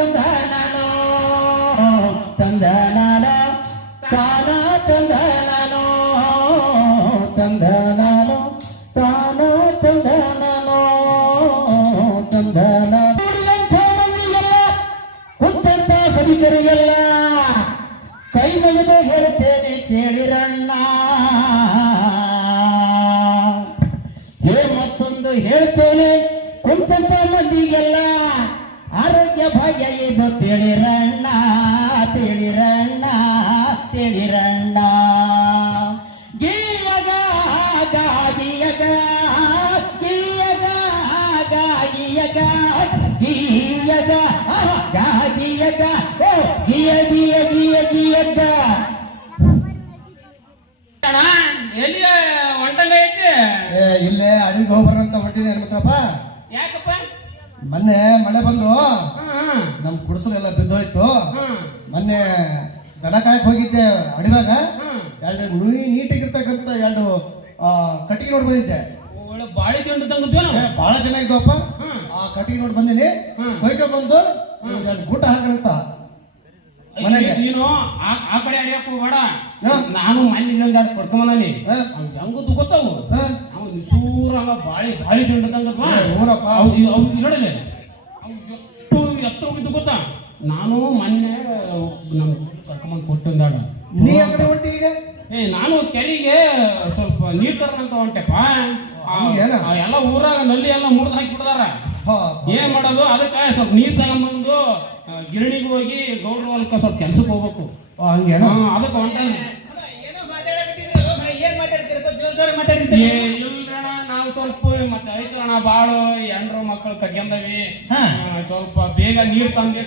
ತಂದ ನಾನು ತಂದ ನಾನು ತಾನ ತಂದ ನಾನು ತಂದ ನಾನು ತಾನ ತಂದ ನಾನು ತಂದ ನಾನುಡಿಯಂಥ ಮಂದಿಗೆಲ್ಲ ಕುಂತಂತ ಸಭಿಕರಿಗೆಲ್ಲ ಕೈ ಮುಗಿದು ಹೇಳುತ್ತೇನೆ ಕೇಳಿರಣ್ಣ. ಮತ್ತೊಂದು ಹೇಳ್ತೇನೆ ಕುಂತಂತ ಮಂದಿಗೆಲ್ಲ ಆರೋಗ್ಯ ಭಾಗ್ಯ ಇದು ತಿಳಿರಣ್ಣ ತಿಳಿರಣ್ಣ ತಿಳಿರಣ್ಣ. ಗೀಯಗ ಗಾಗಿಯಗ ಗೀಯಗ ಗಾಗಿಯಗ ಗೀಯಗ ಗಾಗಿಯಗ ಓ ಗಿಯ ಗಿಯ ಗಿಯ ಗಿಯಗ. ಎಲ್ಲಿ ಹೊಂಟಂಗ ಐತಿ? ಇಲ್ಲೇ ಅಡಿಗೆ ಹೋಗ್ಬರಂತ ಹೊಂಟಿನಿ ಹನುಮಂತಪ್ಪ. ಯಾಕಪ್ಪ? ಮೊನ್ನೆ ಮಳೆ ಬಂದು ನಮ್ ಗುಡಿಸಲೆಲ್ಲ ಬಿದ್ದೋಯ್ತು. ಮೊನ್ನೆ ದನ ಕಾಯಕ್ ಹೋಗಿದ್ದೆ ಅಡಿವಾಗ. ಎರಡು ನೀಟಾಗಿರ್ತಕ್ಕಂಥ ಎರಡು ಕಟ್ಟಿಗೆ ನೋಡಿ ಬಂದಿದ್ದೆ. ಒಳ್ಳೆ ಬಾಳಿ ಬಹಳ ಚೆನ್ನಾಗಿದ್ದವಪ್ಪ. ಆ ಕಟ್ಟಿಗೆ ನೋಡಿ ಬಂದಿನಿ. ಕೊಯ್ಕೊಂಡ್ ಬಂದು ಎರಡು ಗೂಟ ಹಾಕಂತ ಮನೆಗೆ. ನೀನು ಆ ಕಡೆ ಅಡಿಯಕ್ ಹೋಗ್ಬೇಡ. ನಾನು ಮನೆ ಇನ್ನೊಂದು ಎರಡು ಕೊಡ್ಕೊಂಬನಿ. ಹೆಂಗದ್ದು ಗೊತ್ತಾವು ಅವ್ನು ಸೂರಾಗ ಬಾಳಿ ಬಾಳಿ ದಂಡದಂಗಪ್ಪ. ನೋಡಲೆ ಅವ್ ಎಷ್ಟು ಎತ್ತರ ಹೋಗಿದ್ದು ಗೊತ್ತಾ. ನಾನು ಮೊನ್ನೆ ನಮ್ ಕರ್ಕೊಂಬಂದು ಕೊಟ್ಟೊಂದಾಡ. ನೀ ಆ ಕಡೆ ಹೊಂಟಿ ಈಗ? ನಾನು ಕೆರೆಗೆ ಸ್ವಲ್ಪ ನೀರ್ ತರಂತ ಹೊಂಟೆಪ್ಪ. ಎಲ್ಲ ಊರಾಗ ನಲ್ಲಿ ಎಲ್ಲ ಮುರಿದು ಹಾಕಿ ಬಿಡ್ದಾರ. ಏನ್ ಮಾಡೋದು ಅದಕ್ಕೆ ಸ್ವಲ್ಪ ನೀರ್ ತಗೊಂಬಂದು ಗಿರಣಿಗೆ ಹೋಗಿ ಗೌಡ್ರ ಹೊಲಕ್ಕ ಸ್ವಲ್ಪ ಕೆಲ್ಸಕ್ಕೆ ಹೋಗ್ಬೇಕು. ಅದಕ್ಕೆ ಹೊಂಟಾನೆ. ಇಲ್ರಣ ನಾವು ಸ್ವಲ್ಪ ಮತ್ತೆ ಐತ್ರಣ ಬಾಳು ಎಂಡ್ರು ಮಕ್ಕಳು ಕಗ್ಗಂದವಿ. ಸ್ವಲ್ಪ ಬೇಗ ನೀರ್ ತಂದಿ